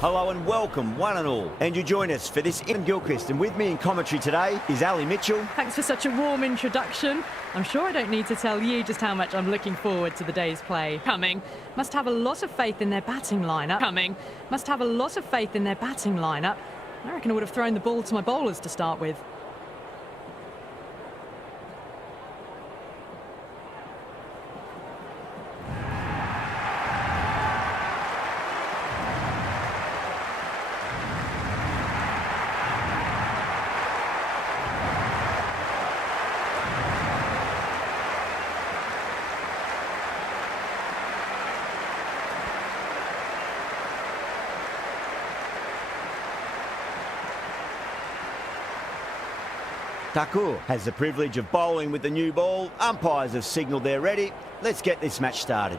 Hello and welcome, one and all. And you join us for this Ian Gilchrist, and with me in commentary today is Ali Mitchell. Thanks for such a warm introduction. I'm sure I don't need to tell you just how much I'm looking forward to the day's play. Coming. Must have a lot of faith in their batting lineup. Coming. Must have a lot of faith in their batting lineup. I reckon I would have thrown the ball to my bowlers to start with. Thakur has the privilege of bowling with the new ball. Umpires have signalled they're ready. Let's get this match started.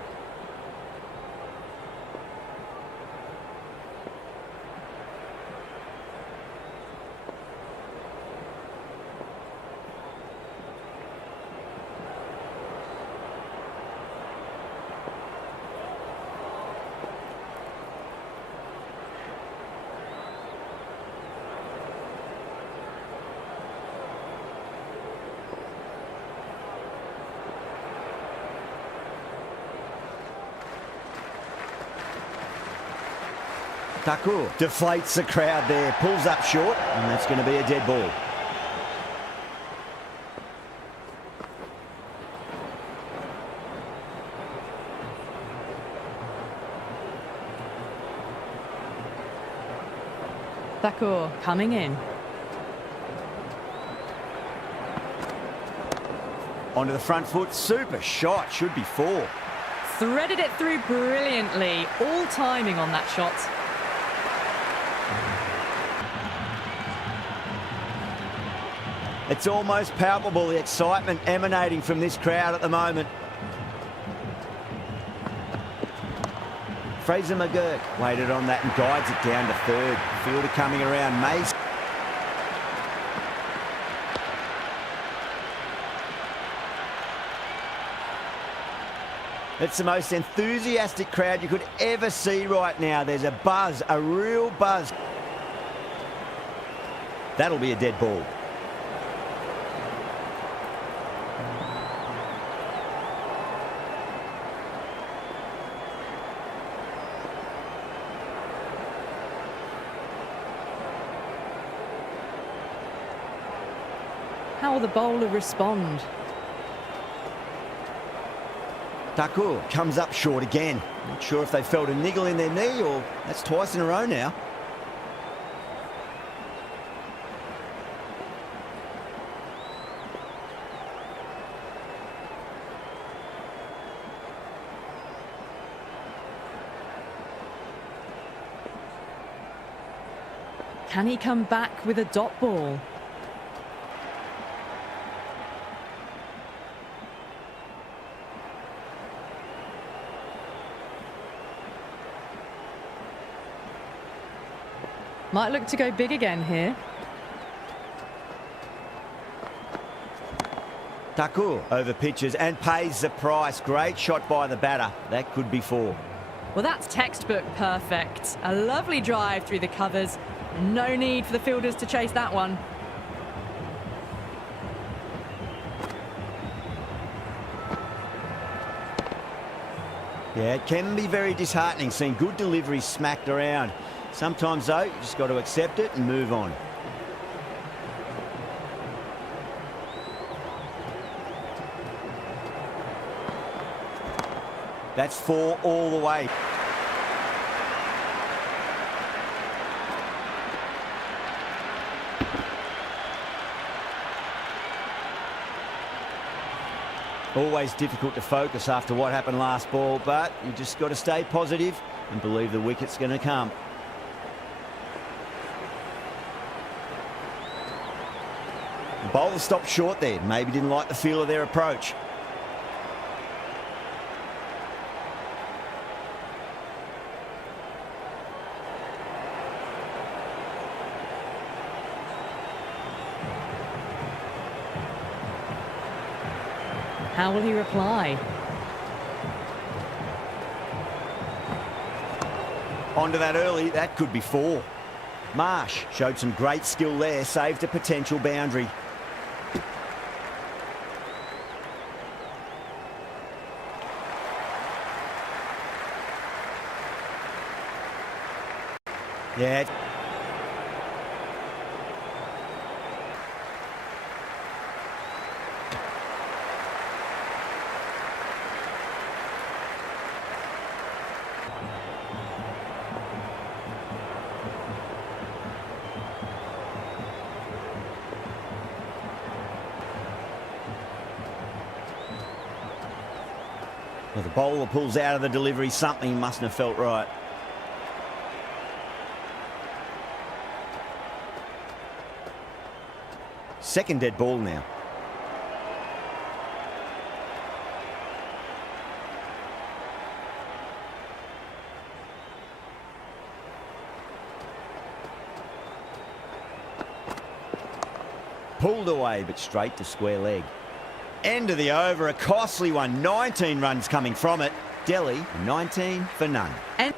Thakur deflates the crowd there, pulls up short, and that's going to be a dead ball. Thakur coming in. Onto the front foot, super shot, should be four. Threaded it through brilliantly, all timing on that shot. It's almost palpable, the excitement emanating from this crowd at the moment. Fraser McGurk waited on that and guides it down to third. Fielder coming around, Mace. It's the most enthusiastic crowd you could ever see right now. There's a buzz, a real buzz. That'll be a dead ball. How will the bowler respond? Thakur comes up short again. Not sure if they felt a niggle in their knee or that's twice in a row now. Can he come back with a dot ball? Might look to go big again here. Thakur over pitches and pays the price. Great shot by the batter. That could be four. Well, that's textbook perfect. A lovely drive through the covers. No need for the fielders to chase that one. Yeah, it can be very disheartening seeing good deliveries smacked around. Sometimes, though, you just got to accept it and move on. That's four all the way. Always difficult to focus after what happened last ball, but you just got to stay positive and believe the wicket's going to come. The bowler stopped short there. Maybe didn't like the feel of their approach. How will he reply? Onto that early, that could be 4. Marsh showed some great skill there, saved a potential boundary. Yeah. Well, the bowler pulls out of the delivery. Something mustn't have felt right. Second dead ball now. Pulled away, but straight to square leg. End of the over, a costly one. 19 runs coming from it. Delhi, 19 for none. And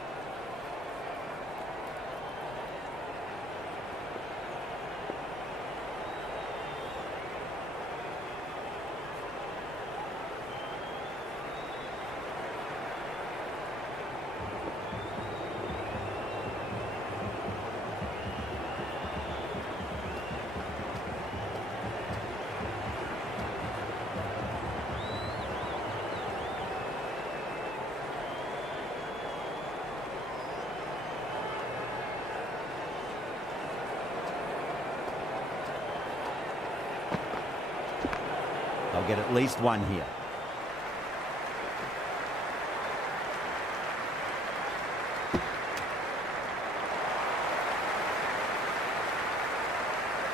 They'll get at least one here.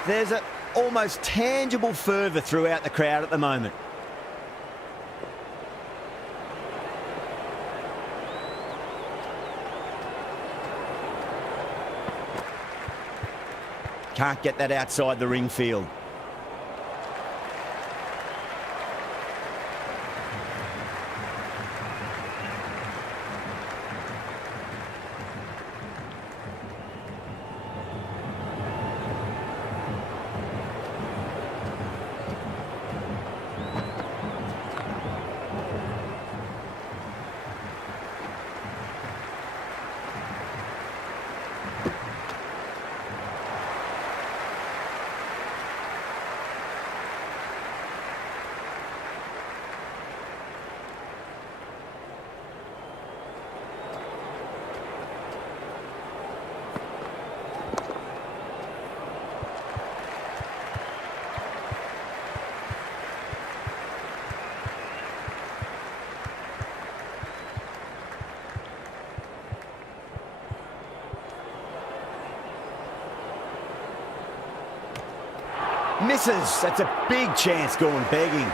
There's an almost tangible fervour throughout the crowd at the moment. Can't get that outside the ring field. Misses. That's a big chance going begging.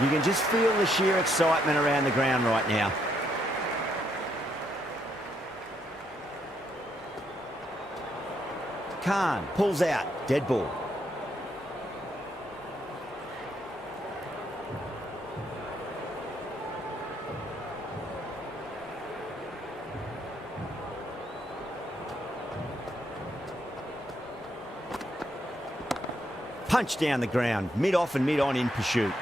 You can just feel the sheer excitement around the ground right now. Khan pulls out. Dead ball. Punch down the ground, mid-off and mid-on in pursuit.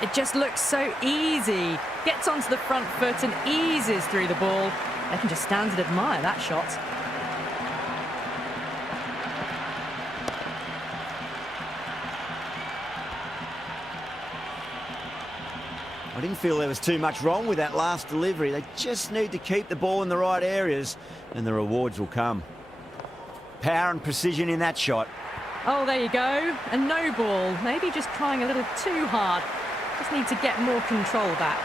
it just looks so easy. Gets onto the front foot and eases through the ball. They can just stand and admire that shot. I didn't feel there was too much wrong with that last delivery. They just need to keep the ball in the right areas and the rewards will come. Power and precision in that shot. Oh, there you go. A no ball. Maybe just trying a little too hard. Just need to get more control back.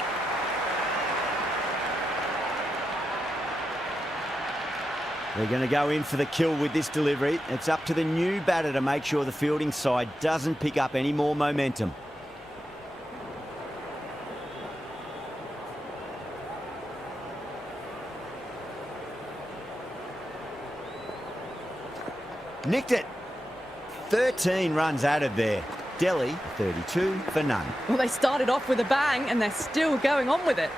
They're going to go in for the kill with this delivery. It's up to the new batter to make sure the fielding side doesn't pick up any more momentum. Nicked it. 13 runs added there. Delhi, 32 for none. Well, they started off with a bang and they're still going on with it.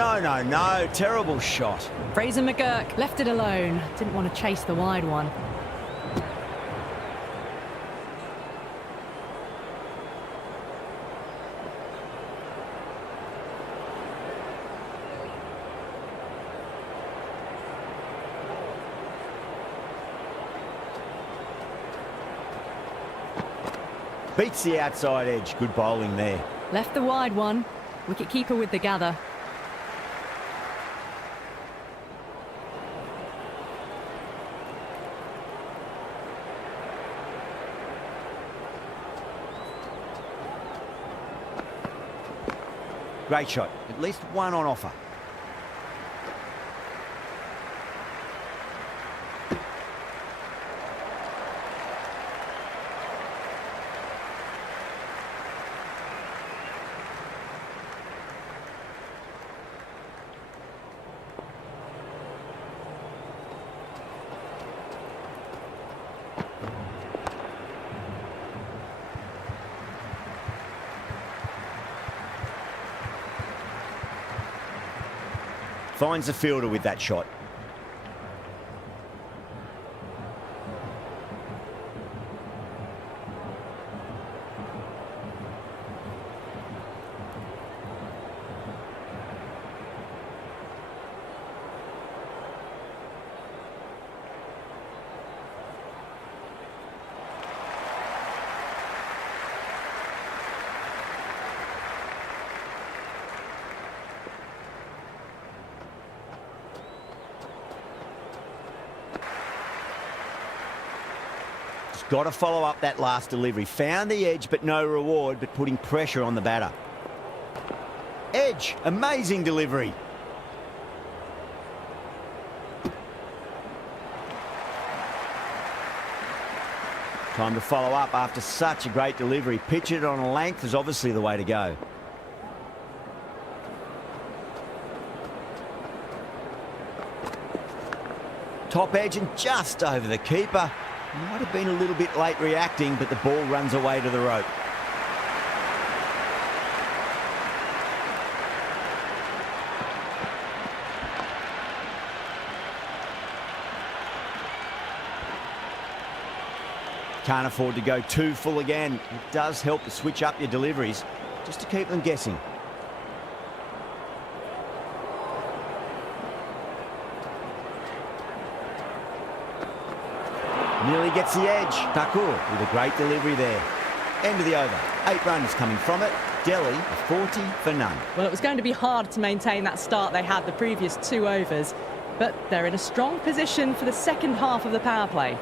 No. Terrible shot. Fraser McGurk left it alone. Didn't want to chase the wide one. Beats the outside edge. Good bowling there. Left the wide one. Wicket-keeper with the gather. Great shot. At least one on offer. Finds the fielder with that shot. Got to follow up that last delivery. Found the edge, but no reward, but putting pressure on the batter. Edge, amazing delivery. Time to follow up after such a great delivery. Pitch it on a length is obviously the way to go. Top edge and just over the keeper. Might have been a little bit late reacting, but the ball runs away to the rope. Can't afford to go too full again. It does help to switch up your deliveries, just to keep them guessing. Nearly gets the edge. Thakur with a great delivery there. End of the over. 8 runs coming from it. Delhi, a 40 for none. Well, it was going to be hard to maintain that start they had the previous 2 overs, but they're in a strong position for the second half of the power play.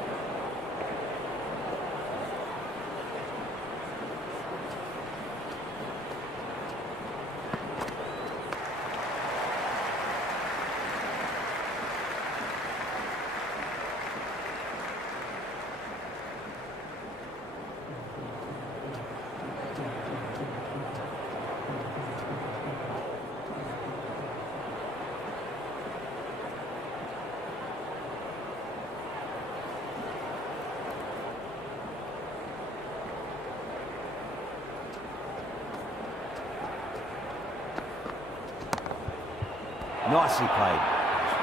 Nicely played.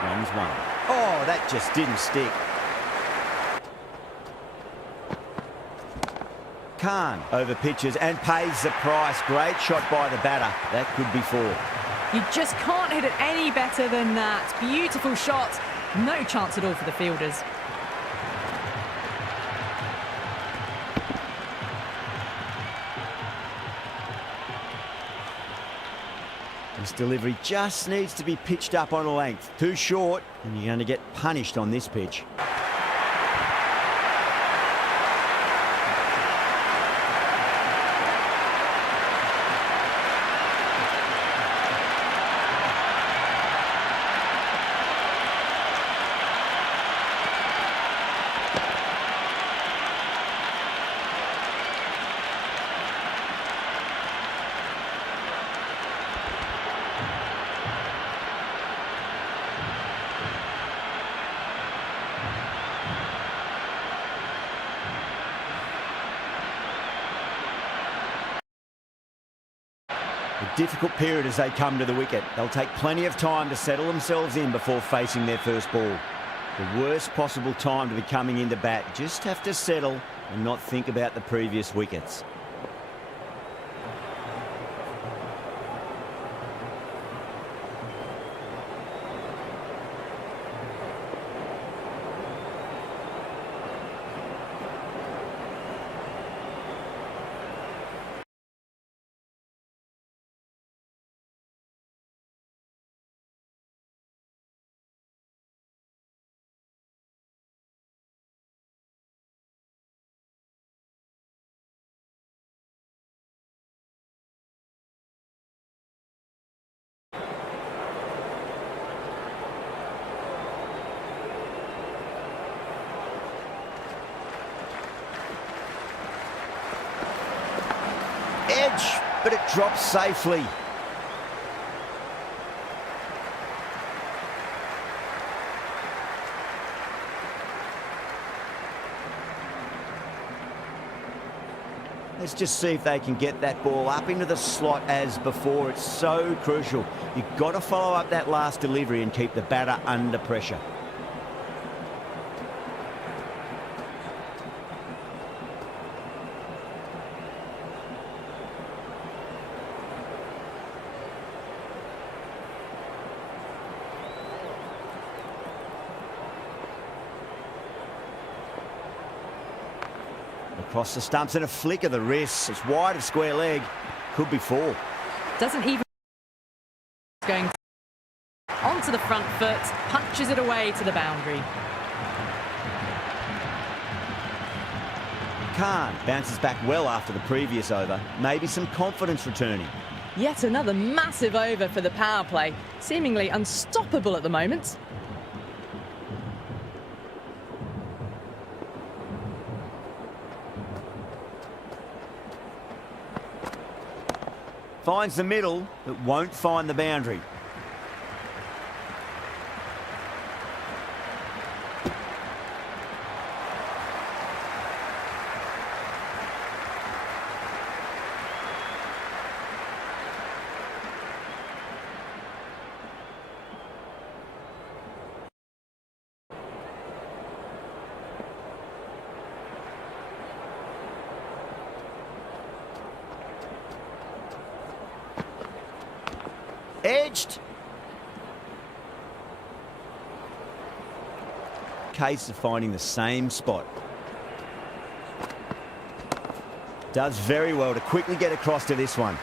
Runs 1. Oh, that just didn't stick. Khan over pitches and pays the price. Great shot by the batter. That could be 4. You just can't hit it any better than that. Beautiful shot. No chance at all for the fielders. This delivery just needs to be pitched up on a length. Too short, and you're going to get punished on this pitch. A difficult period as they come to the wicket. They'll take plenty of time to settle themselves in before facing their first ball. The worst possible time to be coming into bat. Just have to settle and not think about the previous wickets. Edge, but it drops safely. Let's just see if they can get that ball up into the slot as before. It's so crucial. You've got to follow up that last delivery and keep the batter under pressure. Across the stumps and a flick of the wrist. It's wide of square leg. Could be 4. Doesn't even going onto the front foot, punches it away to the boundary. Khan bounces back well after the previous over. Maybe some confidence returning. Yet another massive over for the power play. Seemingly unstoppable at the moment. Finds the middle, but won't find the boundary. Edged. Case of finding the same spot. Does very well to quickly get across to this one.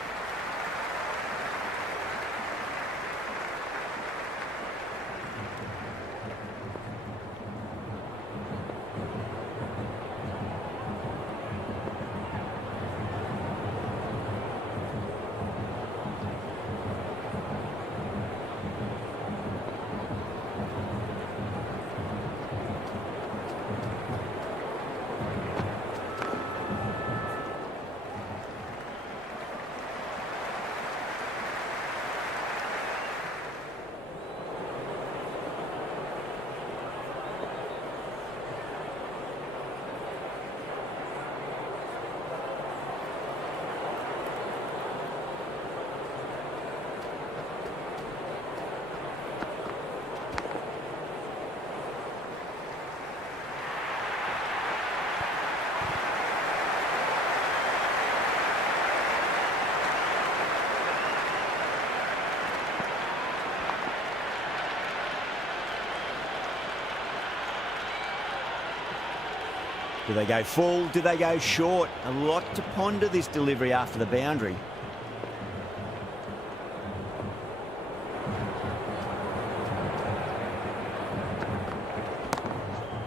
Do they go full? Do they go short? A lot to ponder this delivery after the boundary.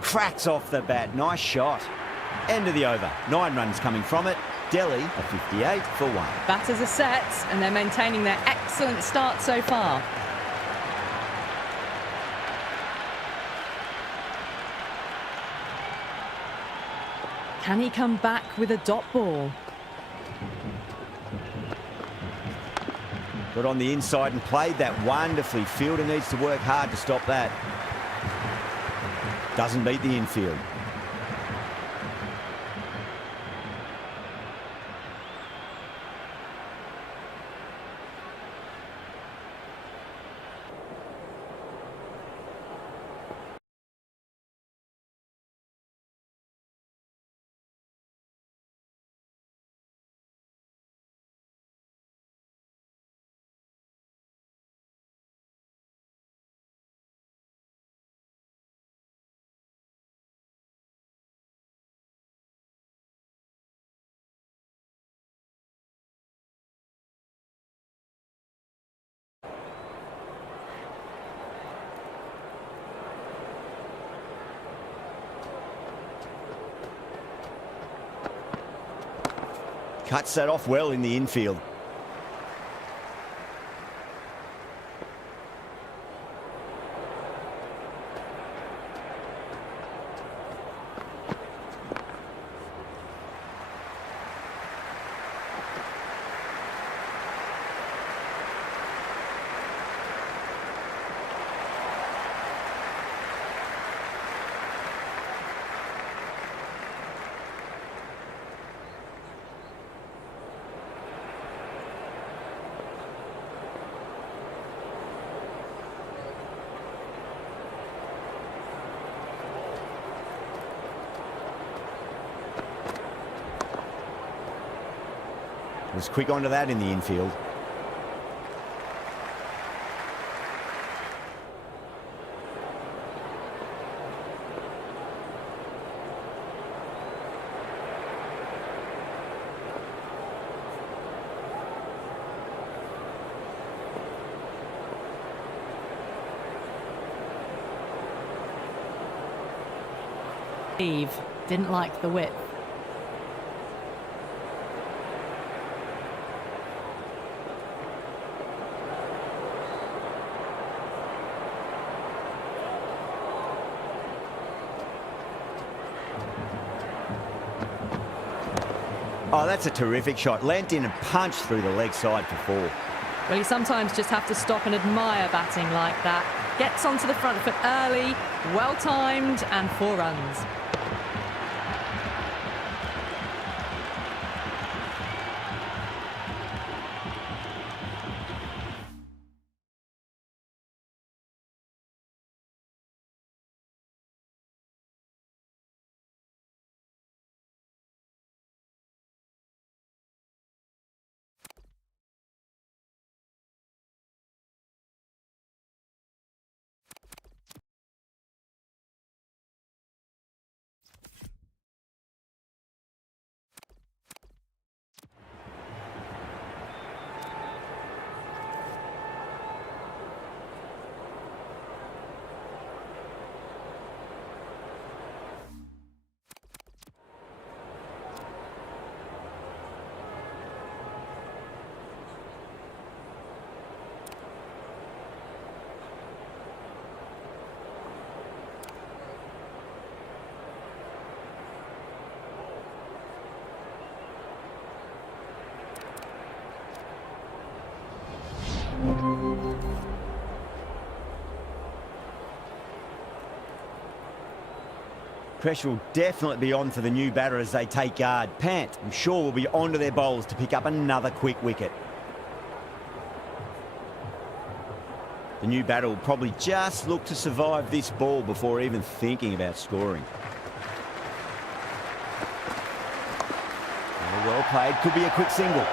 Cracks off the bat. Nice shot. End of the over. 9 runs coming from it. Delhi a 58 for 1. Batters are set and they're maintaining their excellent start so far. Can he come back with a dot ball? Got on the inside and played that wonderfully. Fielder needs to work hard to stop that. Doesn't beat the infield. Cuts that off well in the infield. Was quick onto that in the infield. Eve didn't like the width. Oh, that's a terrific shot. Leant in and punched through the leg side for 4. Well, you sometimes just have to stop and admire batting like that. Gets onto the front foot early, well-timed, and 4 runs. Pressure will definitely be on for the new batter as they take guard. Pant, I'm sure, will be onto their bowlers to pick up another quick wicket. The new batter will probably just look to survive this ball before even thinking about scoring. Well played, could be a quick single.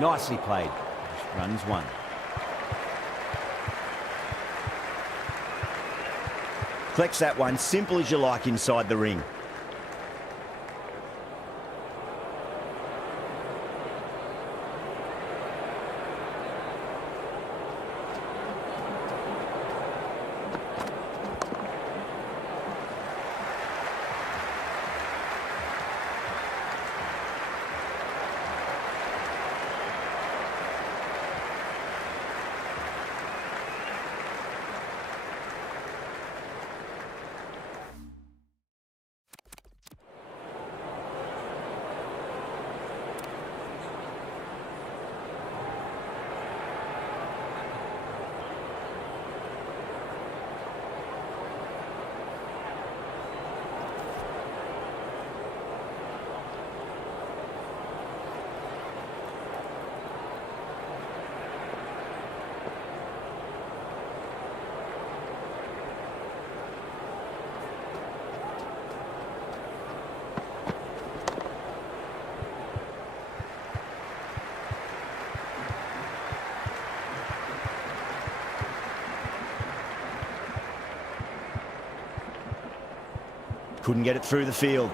Nicely played. Runs 1. Collects that one, simple as you like inside the ring. Couldn't get it through the field.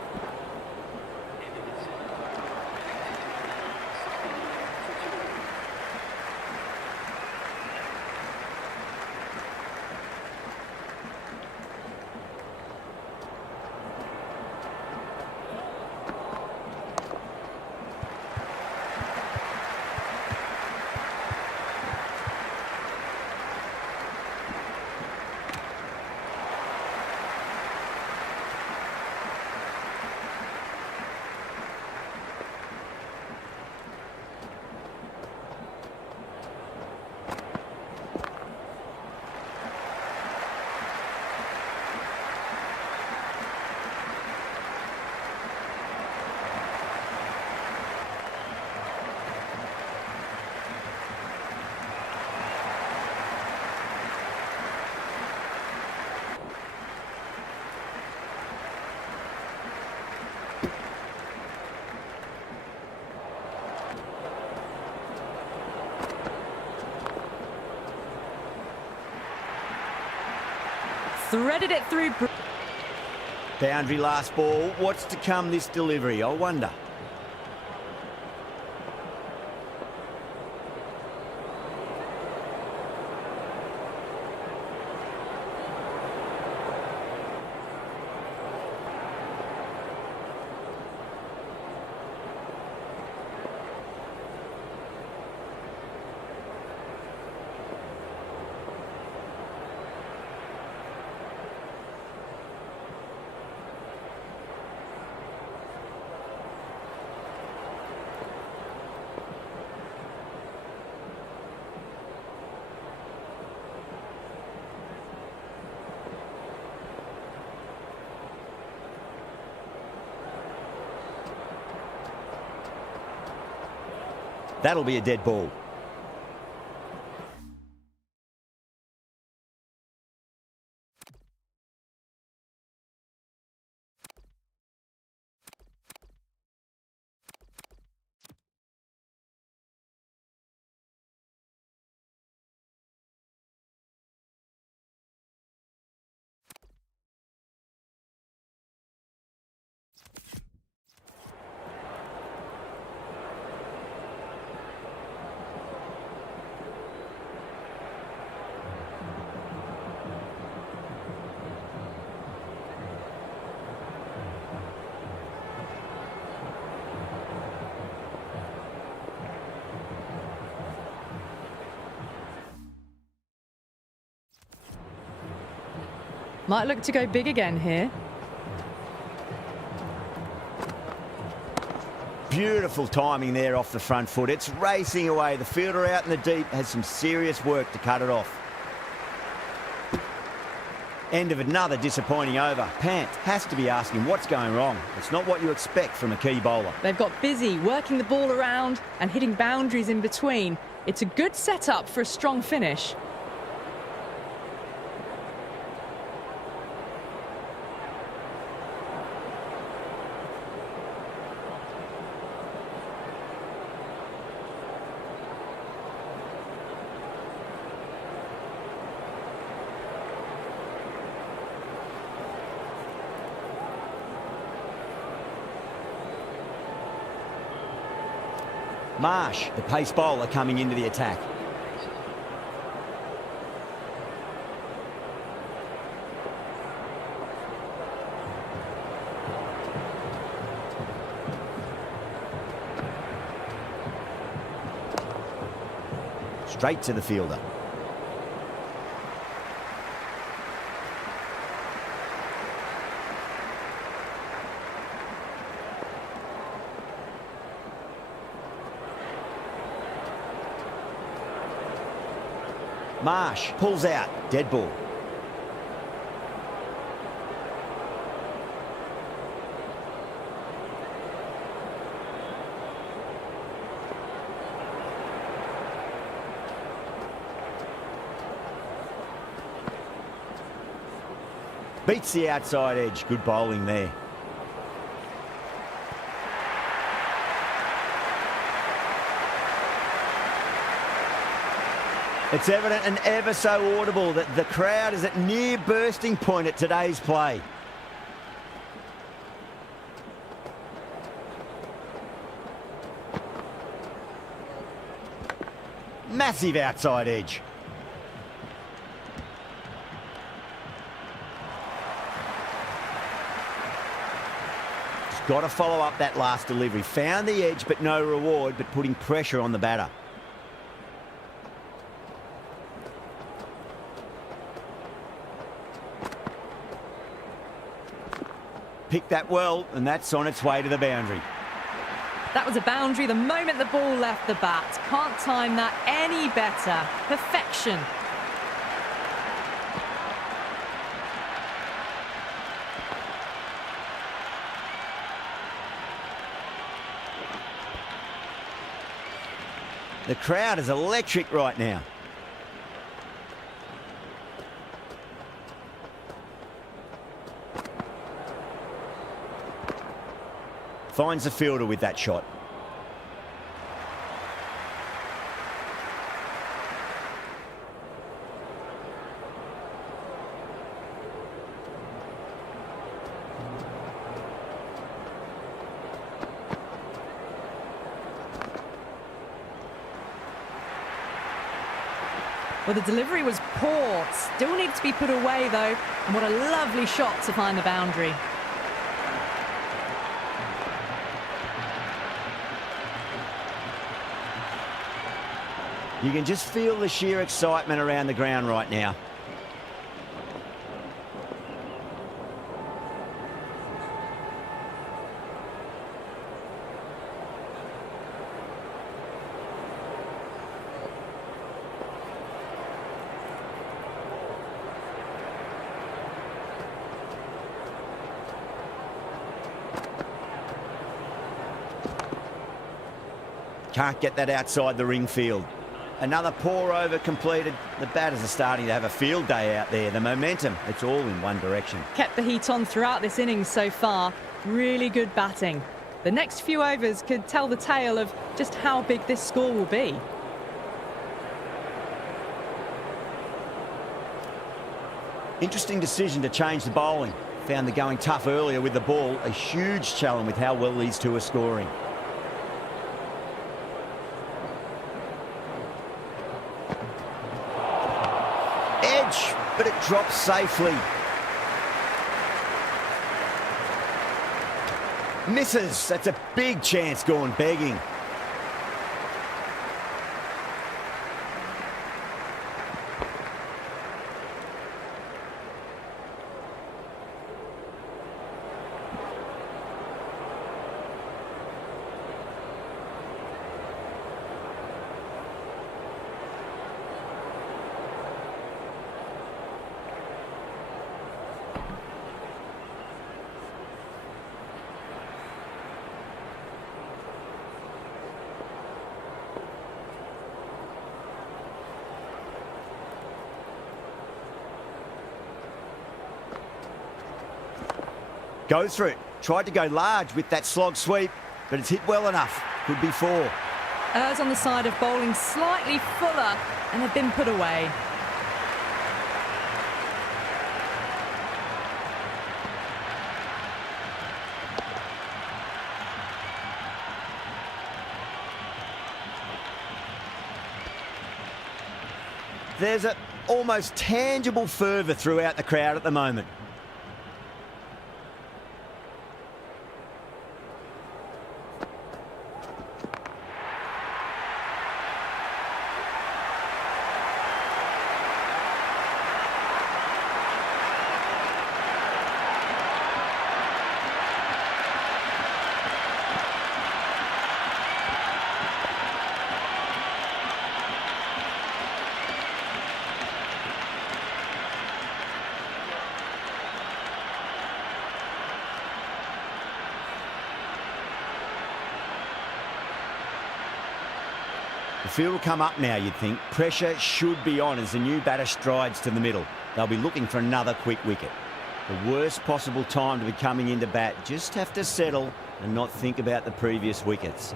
Threaded it through. Boundary last ball. What's to come this delivery, I wonder. That'll be a dead ball. Might look to go big again here. Beautiful timing there off the front foot. It's racing away. The fielder out in the deep has some serious work to cut it off. End of another disappointing over. Pant has to be asking what's going wrong. It's not what you expect from a key bowler. They've got busy working the ball around and hitting boundaries in between. It's a good setup for a strong finish. Marsh, the pace bowler, coming into the attack. Straight to the fielder. Marsh pulls out, dead ball. Beats the outside edge, good bowling there. It's evident and ever so audible that the crowd is at near bursting point at today's play. Massive outside edge. Just got to follow up that last delivery. Found the edge, but no reward, but putting pressure on the batter. Picked that well, and that's on its way to the boundary. That was a boundary the moment the ball left the bat. Can't time that any better. Perfection. The crowd is electric right now. Finds the fielder with that shot. Well, the delivery was poor. Still needs to be put away, though. And what a lovely shot to find the boundary. You can just feel the sheer excitement around the ground right now. Can't get that outside the ring field. Another pour over completed. The batters are starting to have a field day out there. The momentum, it's all in one direction. Kept the heat on throughout this innings so far. Really good batting. The next few overs could tell the tale of just how big this score will be. Interesting decision to change the bowling. Found the going tough earlier with the ball. A huge challenge with how well these two are scoring. But it drops safely. Misses. That's a big chance gone begging. Goes for it. Tried to go large with that slog sweep, but it's hit well enough. Could be four. Errs on the side of bowling slightly fuller and have been put away. There's an almost tangible fervour throughout the crowd at the moment. The field will come up now, you'd think. Pressure should be on as the new batter strides to the middle. They'll be looking for another quick wicket. The worst possible time to be coming into bat. Just have to settle and not think about the previous wickets.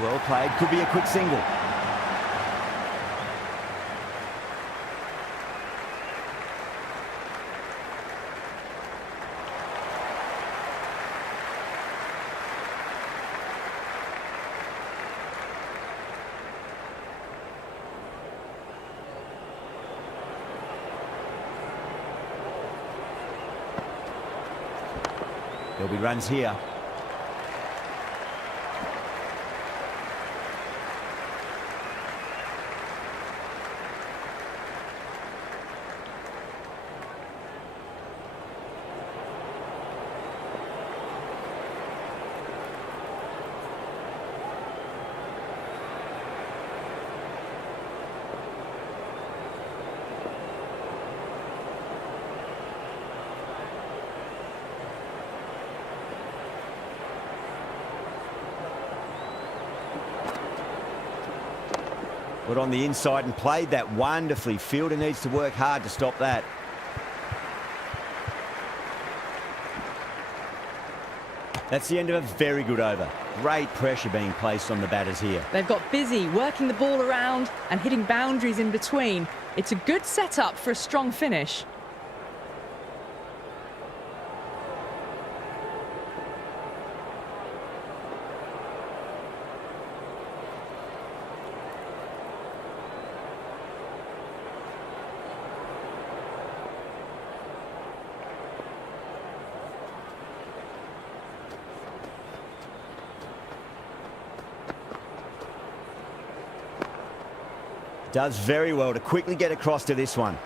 Well played, could be a quick single. There'll be runs here. Got on the inside and played that wonderfully. Fielder needs to work hard to stop that. That's the end of a very good over. Great pressure being placed on the batters here. They've got busy working the ball around and hitting boundaries in between. It's a good setup for a strong finish. Does very well to quickly get across to this one.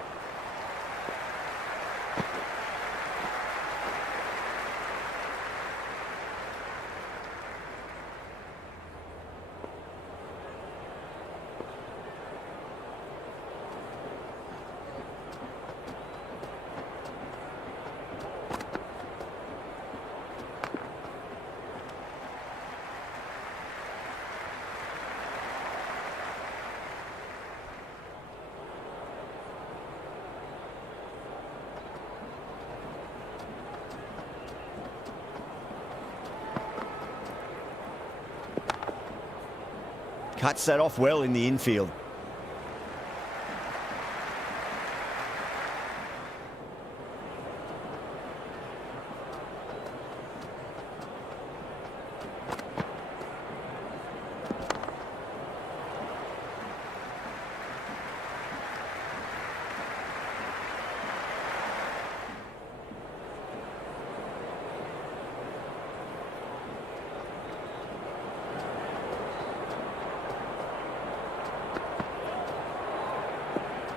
Cuts that off well in the infield.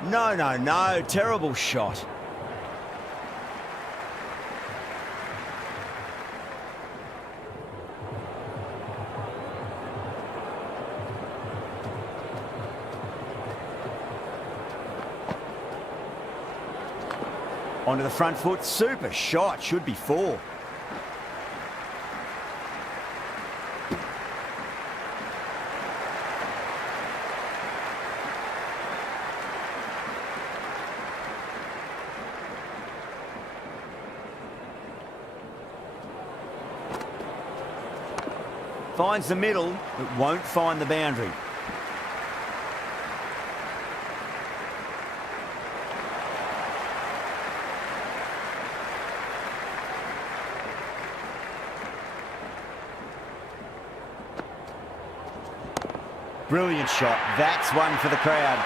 No. Terrible shot. Onto the front foot. Super shot. Should be 4. Finds the middle, but won't find the boundary. Brilliant shot. That's one for the crowd.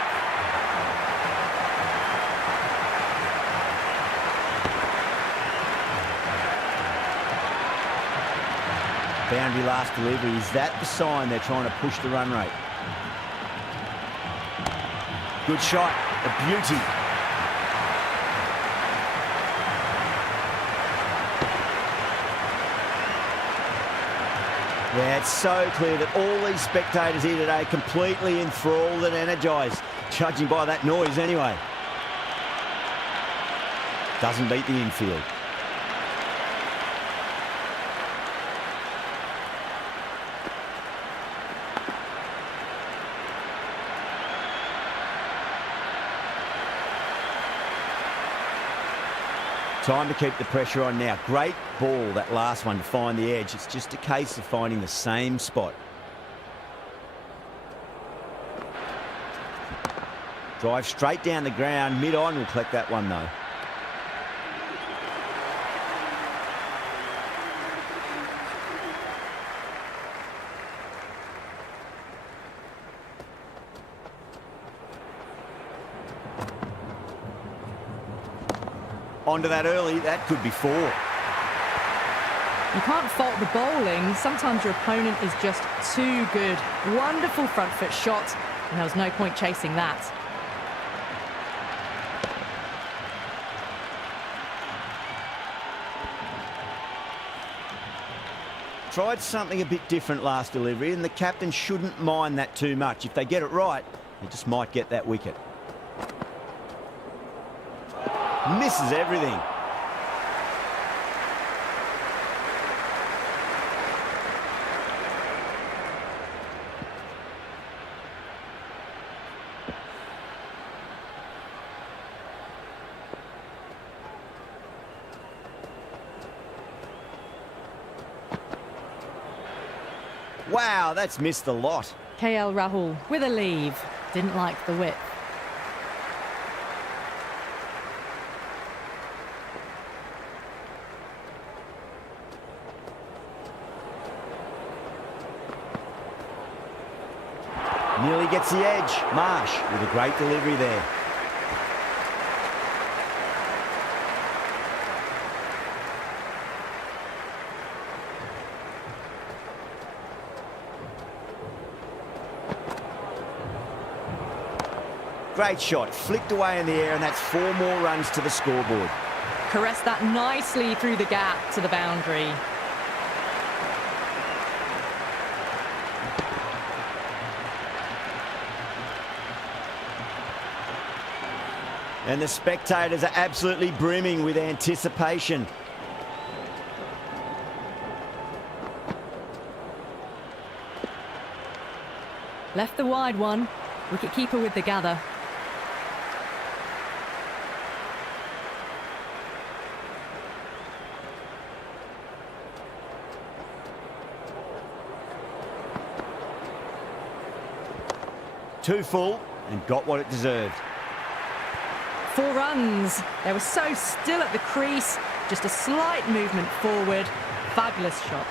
Boundary last delivery. Is that the sign they're trying to push the run rate? Good shot. A beauty. Yeah, it's so clear that all these spectators here today completely enthralled and energised, judging by that noise anyway. Doesn't beat the infield. Time to keep the pressure on now. Great ball, that last one, to find the edge. It's just a case of finding the same spot. Drive straight down the ground. Mid-on will collect that one, though. Onto that early, that could be 4. You can't fault the bowling. Sometimes your opponent is just too good. Wonderful front foot shot, and there was no point chasing that. Tried something a bit different last delivery, and the captain shouldn't mind that too much. If they get it right, they just might get that wicket. Misses everything. Wow, that's missed a lot. KL Rahul with a leave. Didn't like the whip. Nearly gets the edge. Marsh with a great delivery there. Great shot, flicked away in the air, and that's 4 more runs to the scoreboard. Caressed that nicely through the gap to the boundary. And the spectators are absolutely brimming with anticipation. Left the wide one. Wicketkeeper with the gather. Too full and got what it deserved. 4 runs. They were so still at the crease. Just a slight movement forward. Fabulous shot.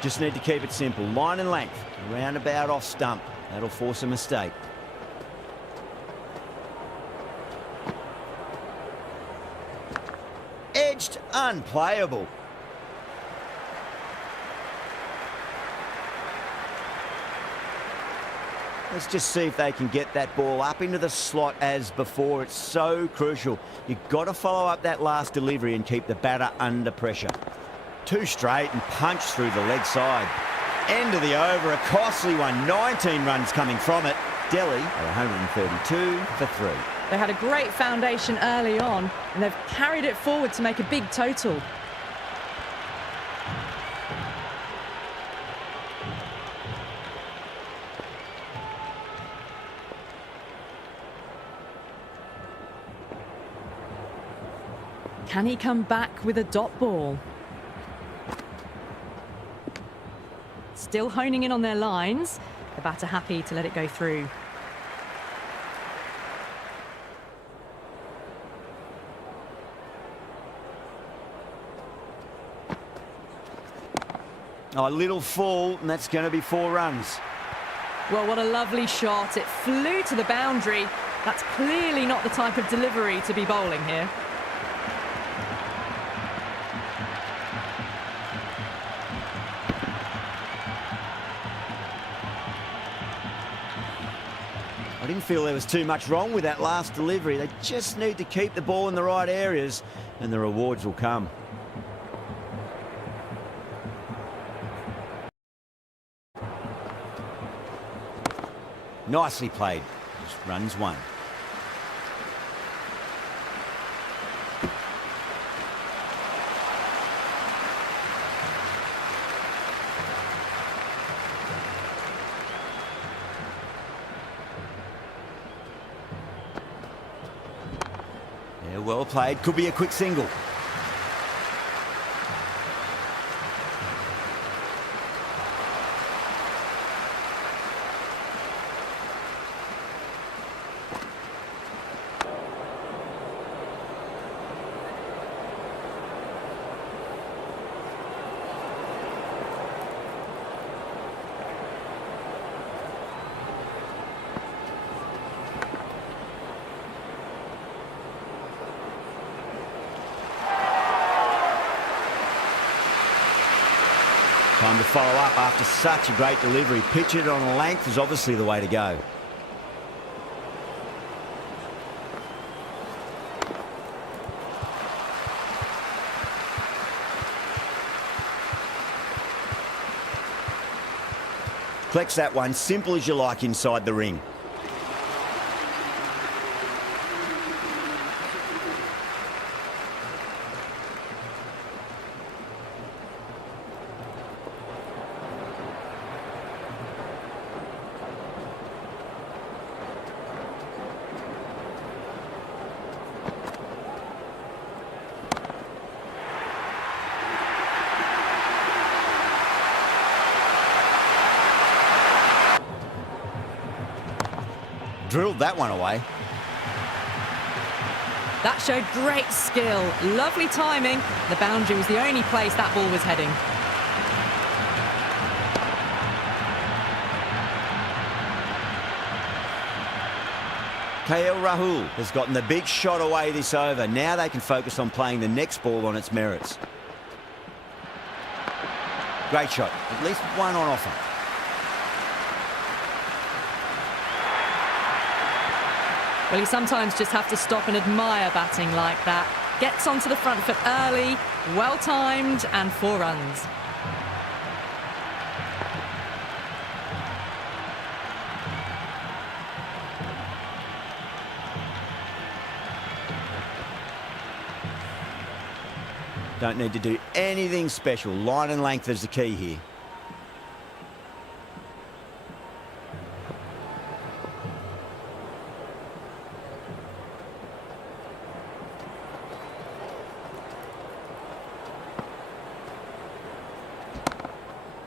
Just need to keep it simple. Line and length. Roundabout off stump. That'll force a mistake. Edged, unplayable. Let's just see if they can get that ball up into the slot as before. It's so crucial. You've got to follow up that last delivery and keep the batter under pressure. 2 straight and punch through the leg side. End of the over, a costly one. 19 runs coming from it. Delhi are 132 for 3. They had a great foundation early on, and they've carried it forward to make a big total. Can he come back with a dot ball? Still honing in on their lines. The batter happy to let it go through. Oh, a little full, and that's going to be 4 runs. Well, what a lovely shot. It flew to the boundary. That's clearly not the type of delivery to be bowling here. I didn't feel there was too much wrong with that last delivery. They just need to keep the ball in the right areas, and the rewards will come. Nicely played. Just runs 1. Yeah, well played. Could be a quick single. to follow up after such a great delivery. Pitching it on length is obviously the way to go. Collects that one, simple as you like inside the ring. Drilled that one away. That showed great skill. Lovely timing. The boundary was the only place that ball was heading. KL Rahul has gotten the big shot away this over. Now they can focus on playing the next ball on its merits. Great shot. At least one on offer. Well, you sometimes just have to stop and admire batting like that. Gets onto the front foot early, well-timed, and 4 runs. Don't need to do anything special. Line and length is the key here.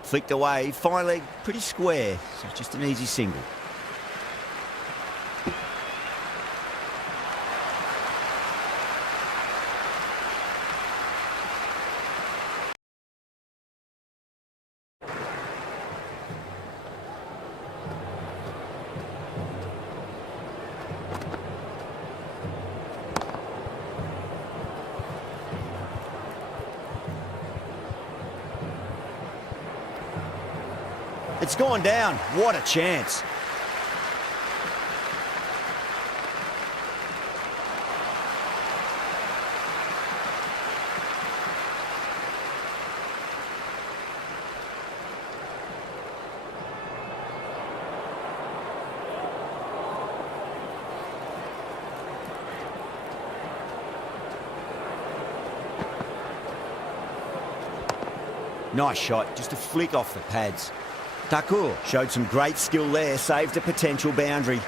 Flicked away, finally pretty square, so it's just an easy single. It's gone down. What a chance. Nice shot, just a flick off the pads. Thakur showed some great skill there, saved a potential boundary.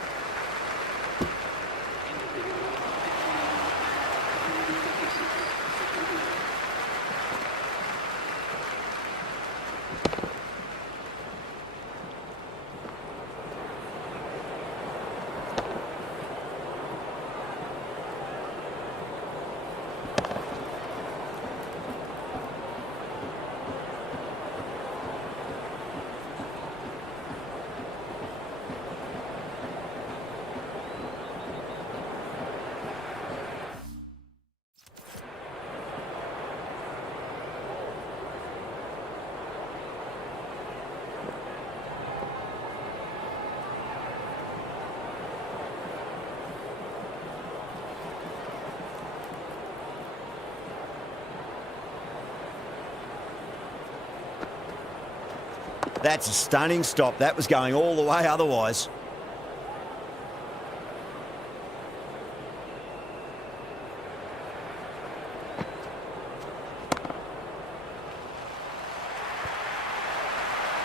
That's a stunning stop. That was going all the way otherwise.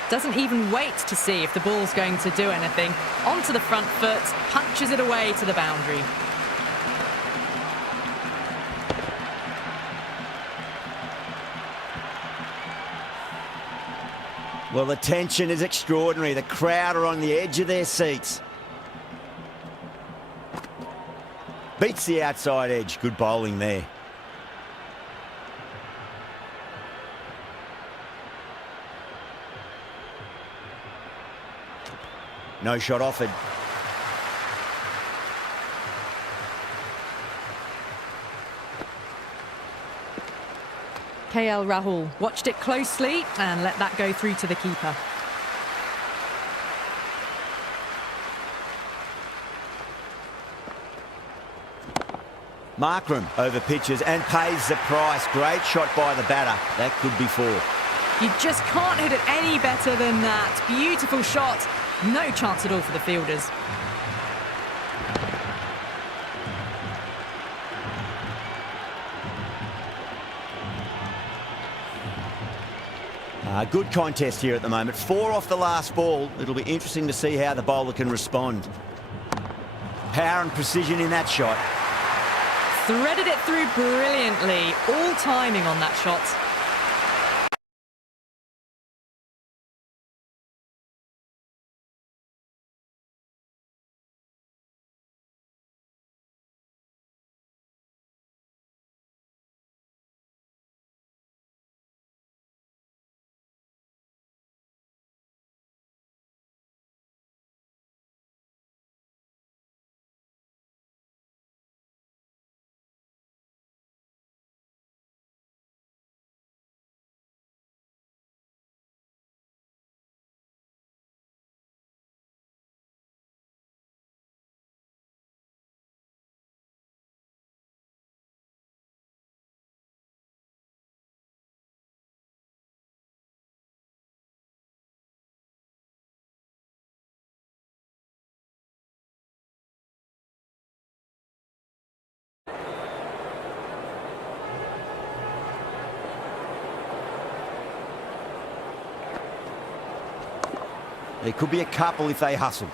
Doesn't even wait to see if the ball's going to do anything. Onto the front foot, punches it away to the boundary. Well, the tension is extraordinary. The crowd are on the edge of their seats. Beats the outside edge. Good bowling there. No shot offered. KL Rahul watched it closely and let that go through to the keeper. Markram over pitches and pays the price. Great shot by the batter. That could be 4. You just can't hit it any better than that. Beautiful shot. No chance at all for the fielders. Good contest here at the moment. 4 off the last ball. It'll be interesting to see how the bowler can respond. Power and precision in that shot. Threaded it through brilliantly. All timing on that shot. There could be a couple if they hustle.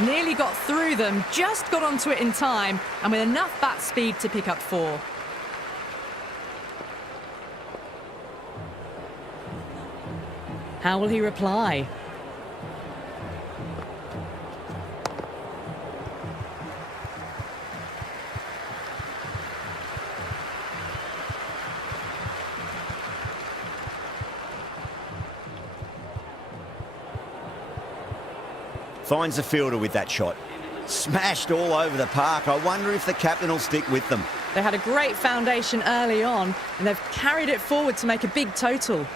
Nearly got through them, just got onto it in time, and with enough bat speed to pick up 4. How will he reply? Finds the fielder with that shot. Smashed all over the park. I wonder if the captain will stick with them. They had a great foundation early on, and they've carried it forward to make a big total.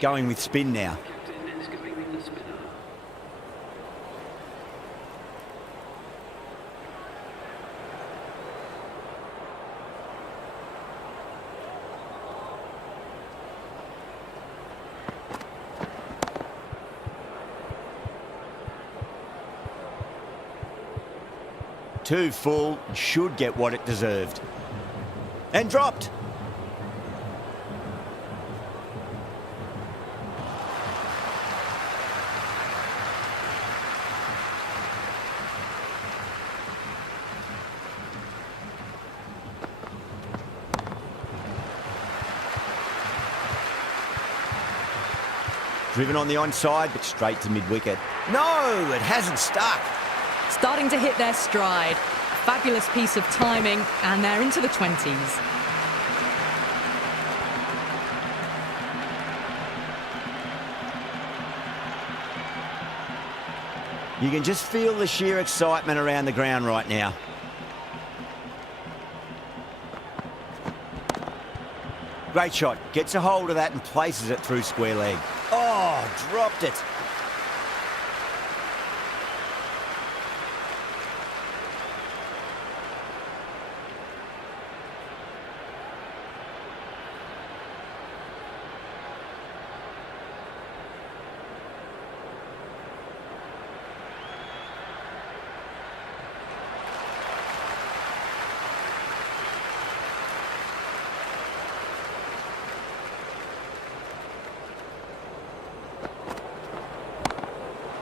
Going with spin now. Too full, should get what it deserved. And dropped. Driven on the onside, but straight to mid-wicket. No, it hasn't stuck. Starting to hit their stride. A fabulous piece of timing, and they're into the 20s. You can just feel the sheer excitement around the ground right now. Great shot. Gets a hold of that and places it through square leg. Oh, dropped it.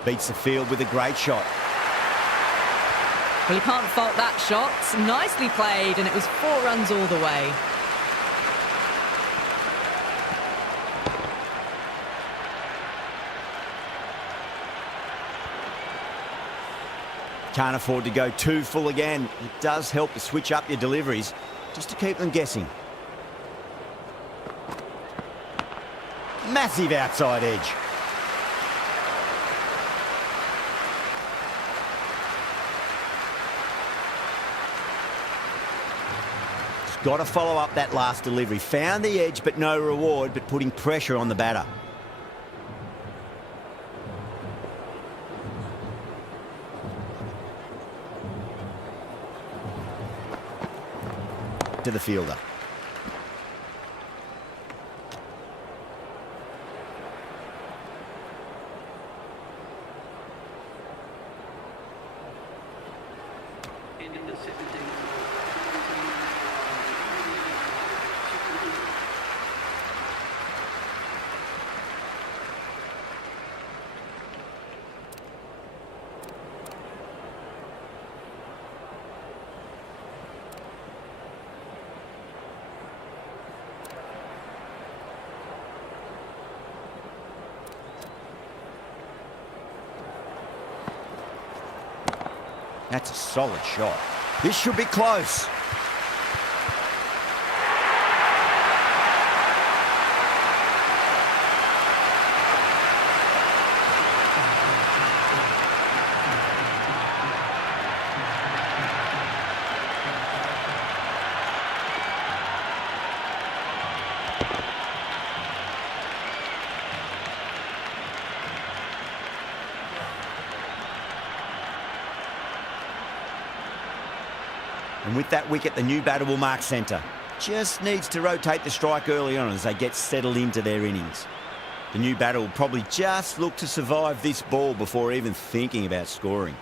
Beats the field with a great shot. Well, you can't fault that shot. Nicely played, and it was 4 runs all the way. Can't afford to go too full again. It does help to switch up your deliveries, just to keep them guessing. Massive outside edge. Just got to follow up that last delivery. Found the edge, but no reward, but putting pressure on the batter. To the fielder. That's a solid shot. This should be close. And with that wicket, the new batter will mark centre. Just needs to rotate the strike early on as they get settled into their innings. The new batter will probably just look to survive this ball before even thinking about scoring.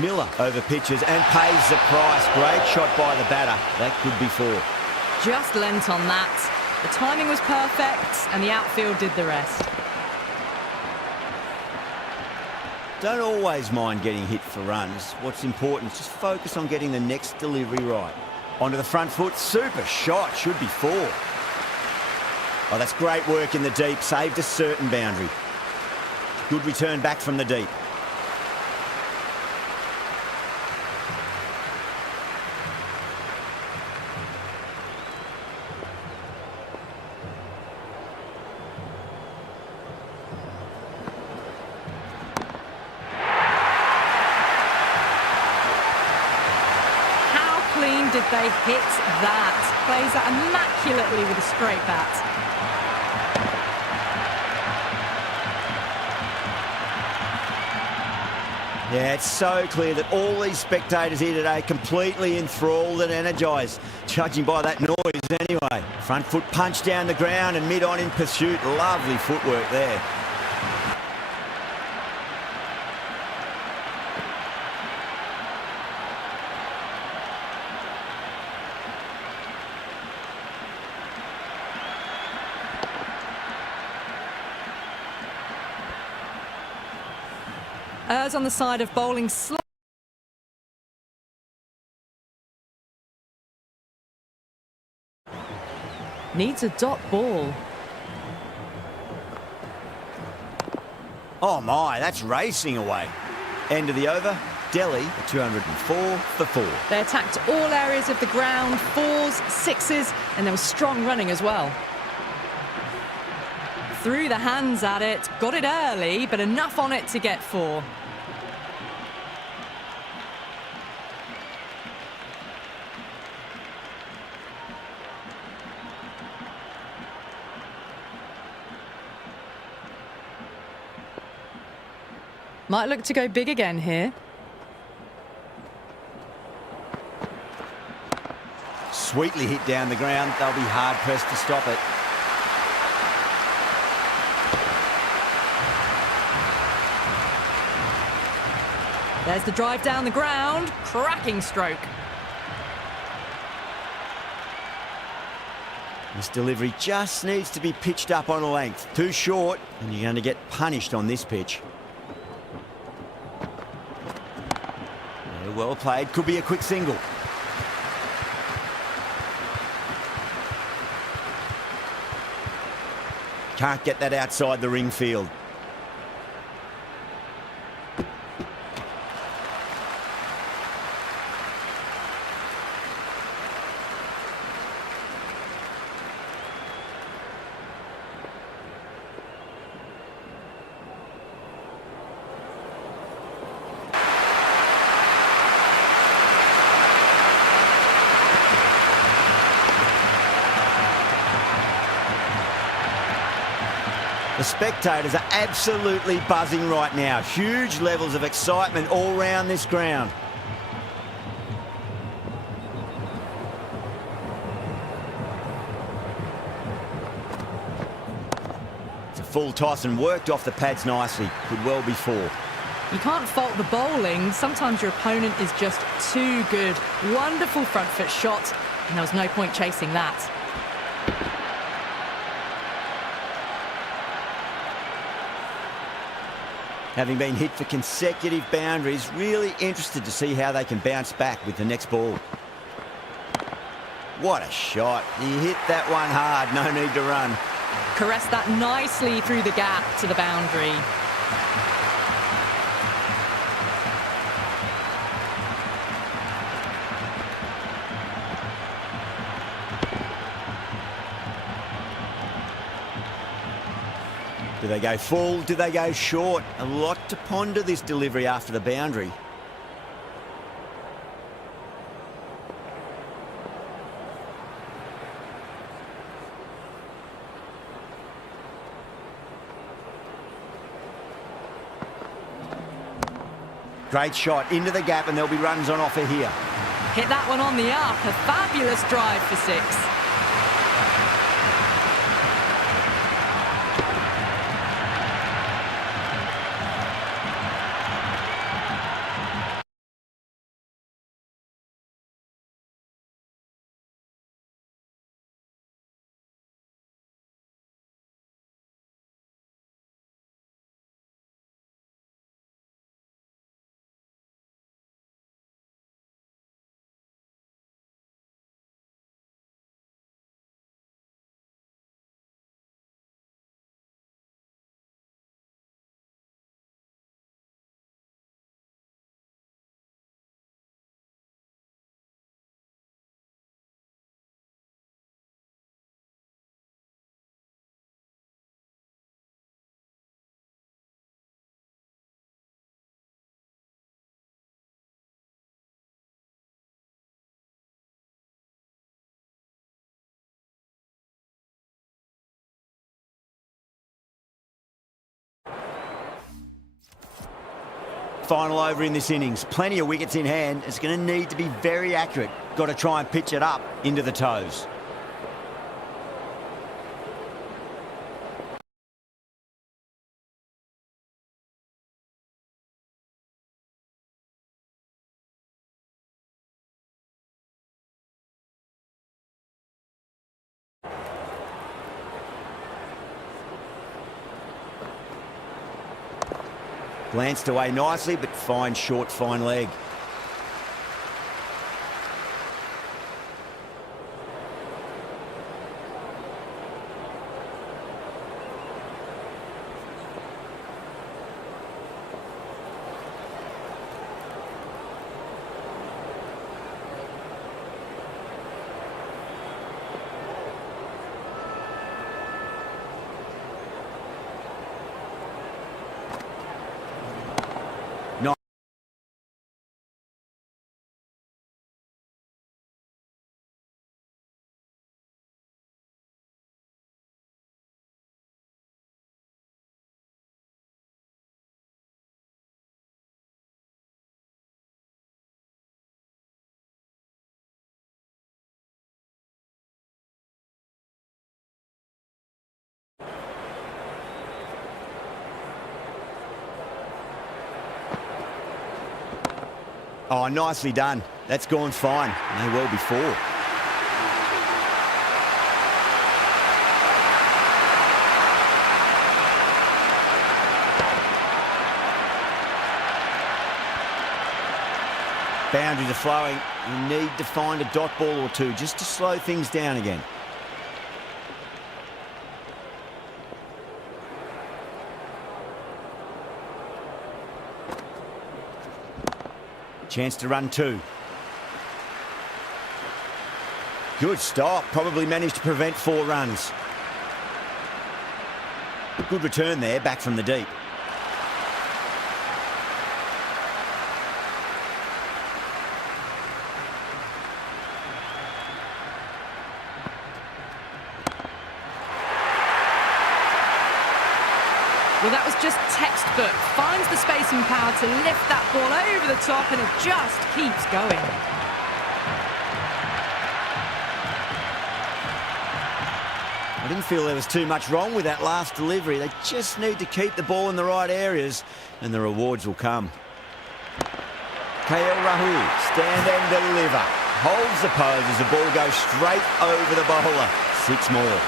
Miller over pitches and pays the price. Great shot by the batter. That could be four. Just lent on that. The timing was perfect, and the outfield did the rest. Don't always mind getting hit for runs. What's important is just focus on getting the next delivery right. Onto the front foot. Super shot. Should be four. Oh, that's great work in the deep. Saved a certain boundary. Good return back from the deep. Did they hit that? Plays that immaculately with a straight bat. Yeah, it's so clear that all these spectators here today completely enthralled and energised, judging by that noise anyway. Front foot punch down the ground and mid-on in pursuit. Lovely footwork there. Errs on the side of bowling slow. Needs a dot ball. Oh my, that's racing away. End of the over. Delhi, a 204 for four. They attacked all areas of the ground, fours, sixes, and there was strong running as well. Threw the hands at it, got it early, but enough on it to get four. Might look to go big again here. Sweetly hit down the ground. They'll be hard-pressed to stop it. There's the drive down the ground. Cracking stroke. This delivery just needs to be pitched up on a length. Too short, and you're going to get punished on this pitch. Well played. Could be a quick single. Can't get that outside the ring field. The spectators are absolutely buzzing right now. Huge levels of excitement all around this ground. It's a full toss and worked off the pads nicely. Could well be 4. You can't fault the bowling. Sometimes your opponent is just too good. Wonderful front foot shot, and there was no point chasing that. Having been hit for consecutive boundaries, really interested to see how they can bounce back with the next ball. What a shot. He hit that one hard, no need to run. Caressed that nicely through the gap to the boundary. Do they go full? Do they go short? A lot to ponder this delivery after the boundary. Great shot into the gap, and there'll be runs on offer here. Hit that one on the up. A fabulous drive for 6. Final over in this innings. Plenty of wickets in hand. It's going to need to be very accurate. Got to try and pitch it up into the toes. Glanced away nicely, but fine short, fine leg. Oh, nicely done. That's gone fine. May well be 4. Boundaries are flowing. You need to find a dot ball or two just to slow things down again. Chance to run two. Good stop. Probably managed to prevent 4 runs. Good return there, back from the deep. Well, that was just textbook. Finds the spacing power to lift that ball over the top, and it just keeps going. I didn't feel there was too much wrong with that last delivery. They just need to keep the ball in the right areas, and the rewards will come. KL Rahul, stand and deliver. Holds the pose as the ball goes straight over the bowler. 6 more.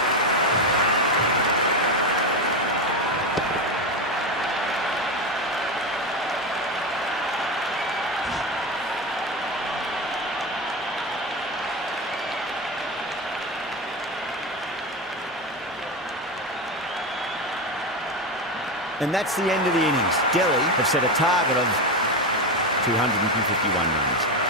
And that's the end of the innings. Delhi have set a target of 251 runs.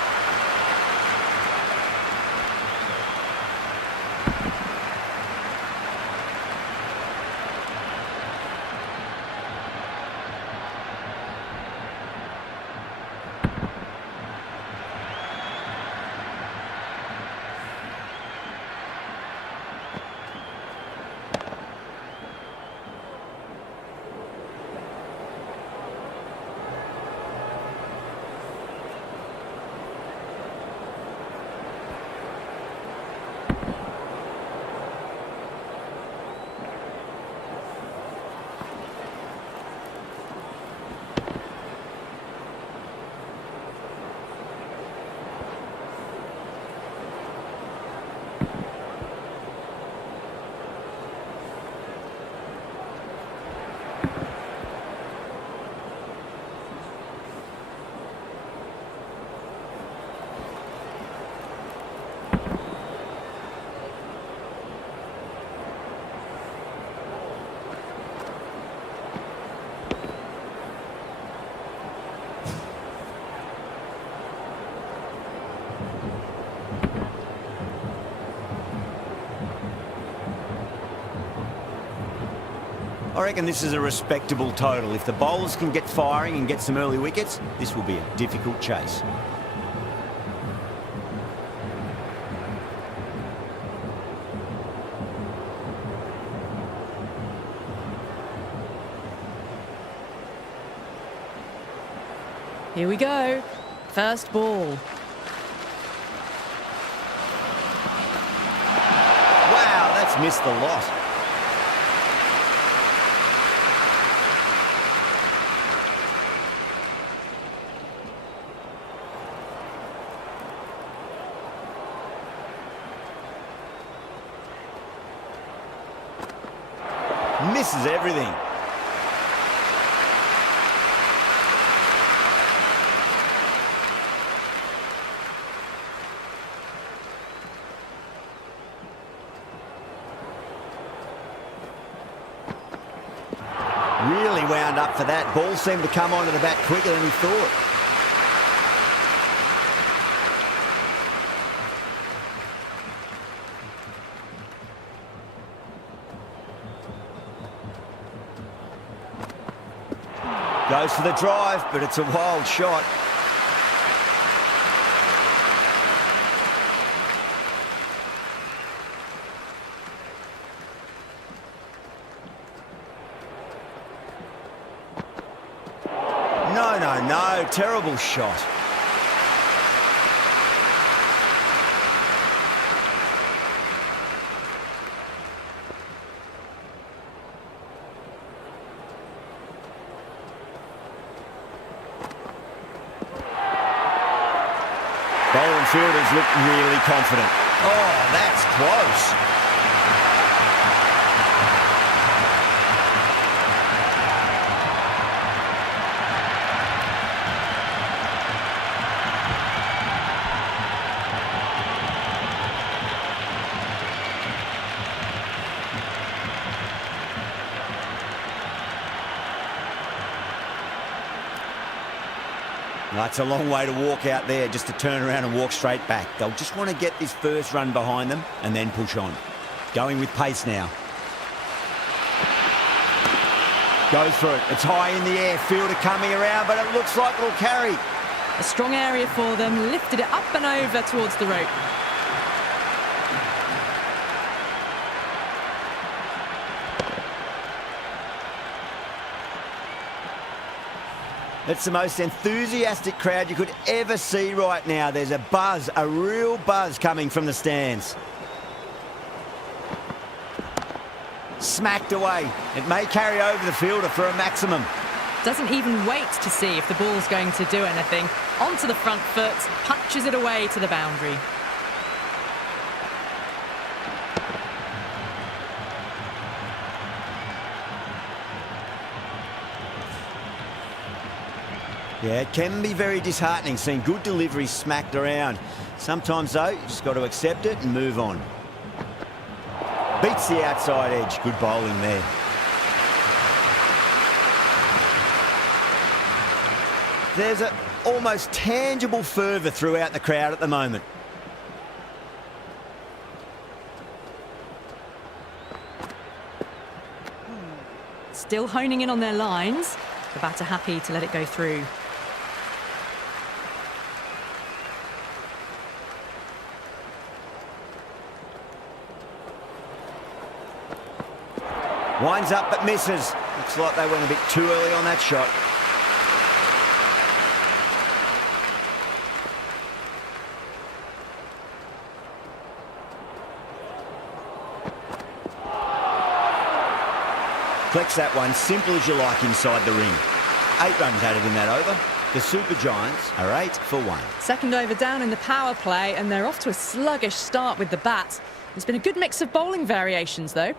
I reckon this is a respectable total. If the bowlers can get firing and get some early wickets, this will be a difficult chase. Here we go. First ball. Wow, that's missed the lot. Misses everything. Really wound up for that. Ball seemed to come onto the bat quicker than he thought. Goes for the drive, but it's a wild shot. No, terrible shot. Bowling fielders look really confident. Oh, that's close. That's a long way to walk out there, just to turn around and walk straight back. They'll just want to get this first run behind them and then push on. Going with pace now. Goes for it. It's high in the air. Fielder coming around, but it looks like it'll carry. A strong area for them. Lifted it up and over towards the rope. It's the most enthusiastic crowd you could ever see right now. There's a buzz, a real buzz coming from the stands. Smacked away. It may carry over the fielder for a maximum. Doesn't even wait to see if the ball's going to do anything. Onto the front foot, punches it away to the boundary. Yeah, it can be very disheartening seeing good deliveries smacked around. Sometimes, though, you just got to accept it and move on. Beats the outside edge. Good bowling there. There's an almost tangible fervour throughout the crowd at the moment. Still honing in on their lines. The batter happy to let it go through. Winds up but misses. Looks like they went a bit too early on that shot. Flex that one, simple as you like inside the ring. 8 runs added in that over. The Super Giants are 8 for 1. Second over down in the power play, and they're off to a sluggish start with the bat. There's been a good mix of bowling variations, though.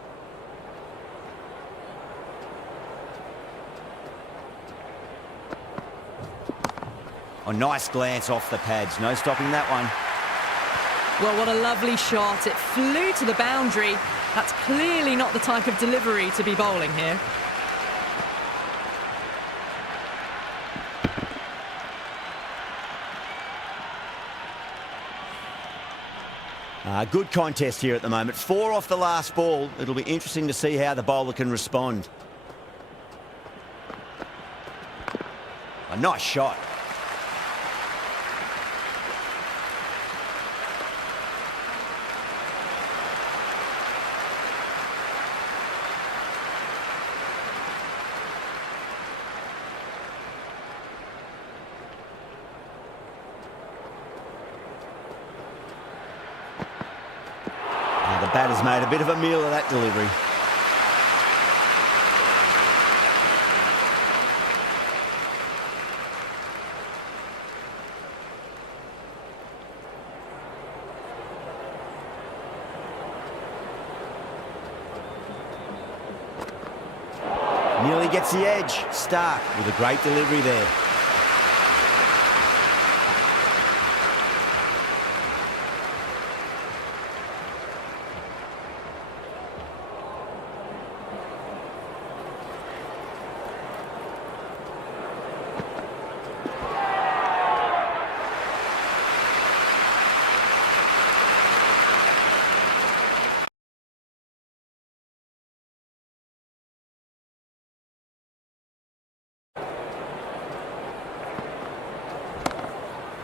A nice glance off the pads. No stopping that one. Well, what a lovely shot. It flew to the boundary. That's clearly not the type of delivery to be bowling here. Good contest here at the moment. 4 off the last ball. It'll be interesting to see how the bowler can respond. A nice shot. The batter's made a bit of a meal of that delivery. Nearly gets the edge. Stark with a great delivery there.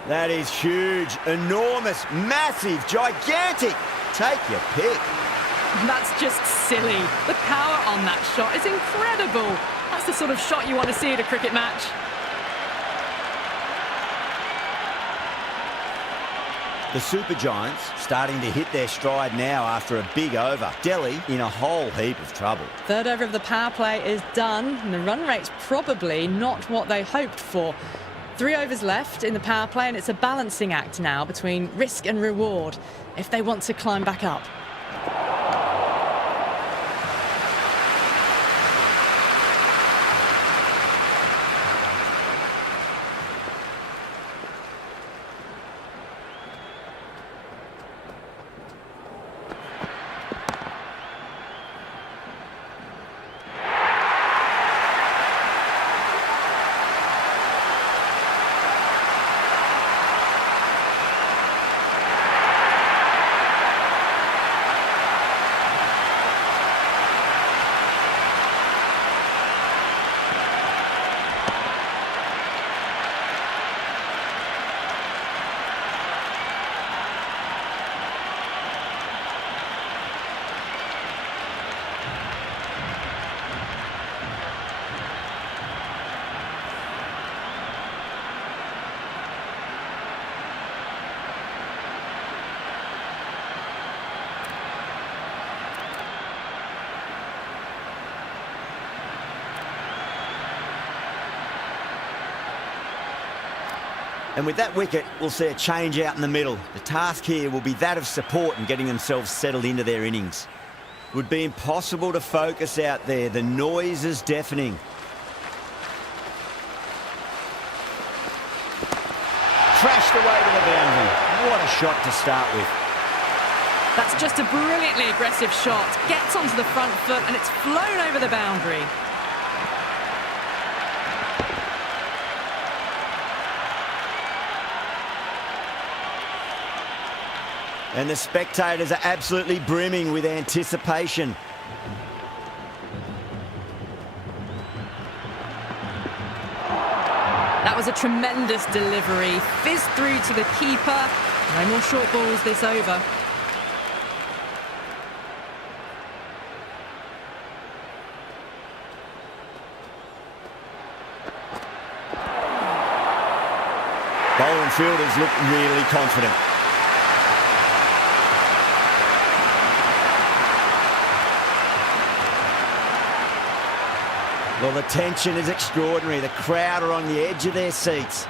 That is huge, enormous, massive, gigantic. Take your pick. That's just silly. The power on that shot is incredible. That's the sort of shot you want to see at a cricket match. The Super Giants starting to hit their stride now after a big over. Delhi in a whole heap of trouble. Third over of the power play is done, and the run rate's probably not what they hoped for. 3 overs left in the power play, and it's a balancing act now between risk and reward if they want to climb back up. And with that wicket, we'll see a change out in the middle. The task here will be that of support and getting themselves settled into their innings. It would be impossible to focus out there. The noise is deafening. Crashed away to the boundary. What a shot to start with. That's just a brilliantly aggressive shot. Gets onto the front foot and it's flown over the boundary. And the spectators are absolutely brimming with anticipation. That was a tremendous delivery. Fizzed through to the keeper. No more short balls this over. Bowling fielders look really confident. Well, the tension is extraordinary. The crowd are on the edge of their seats.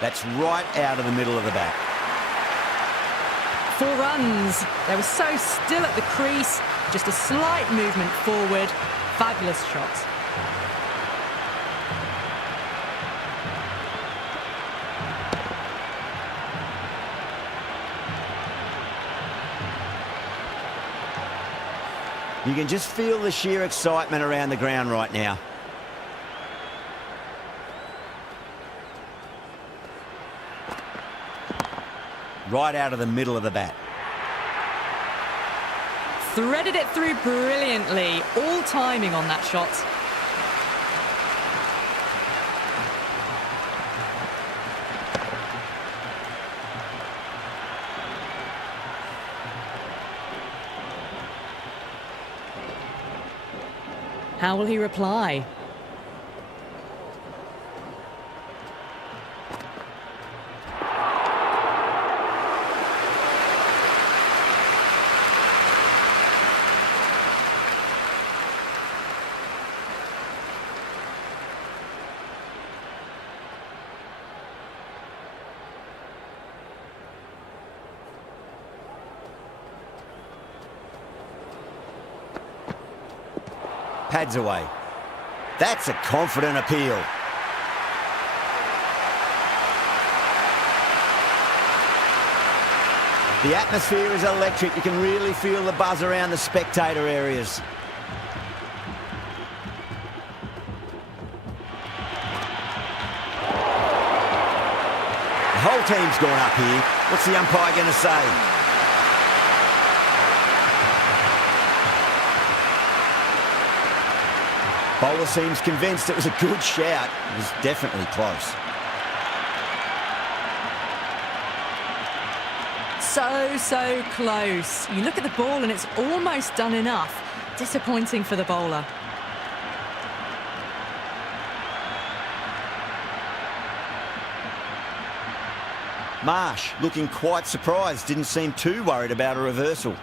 That's right out of the middle of the bat. 4 runs. They were so still at the crease. Just a slight movement forward. Fabulous shots. You can just feel the sheer excitement around the ground right now. Right out of the middle of the bat. Threaded it through brilliantly. All timing on that shot. How will he reply? Pads away. That's a confident appeal. The atmosphere is electric. You can really feel the buzz around the spectator areas. The whole team's gone up here. What's the umpire going to say? Bowler seems convinced it was a good shout. It was definitely close. So close. You look at the ball and it's almost done enough. Disappointing for the bowler. Marsh looking quite surprised. Didn't seem too worried about a reversal.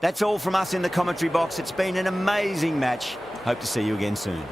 That's all from us in the commentary box. It's been an amazing match. Hope to see you again soon.